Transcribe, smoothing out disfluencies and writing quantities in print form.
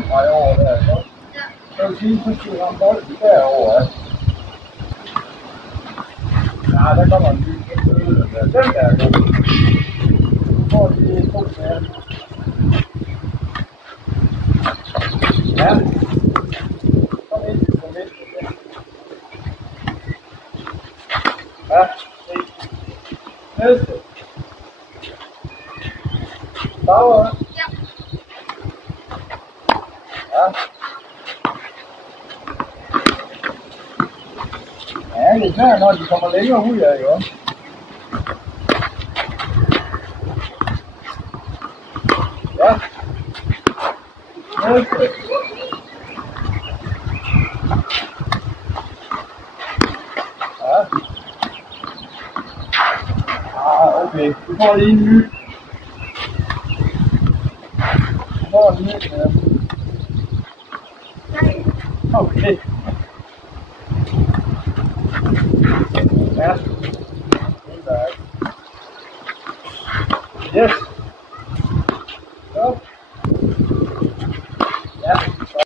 Nej, over der, ikke? Jeg vil sige, så skal vi ramme bolden derovre. Ja, der kommer en ny. Den der er god. Nu får de 2 mere. Ja. Kom ind, kom ind. Ja, se. Næste. Bauer. Ja. Ja. Ja, det er svært, når de kommer længere ud af, jo. Ja. Næste. Ja. Ah, okay. Du får lige en ny. Du får en ny. Okay. Ja. Yes. Stop.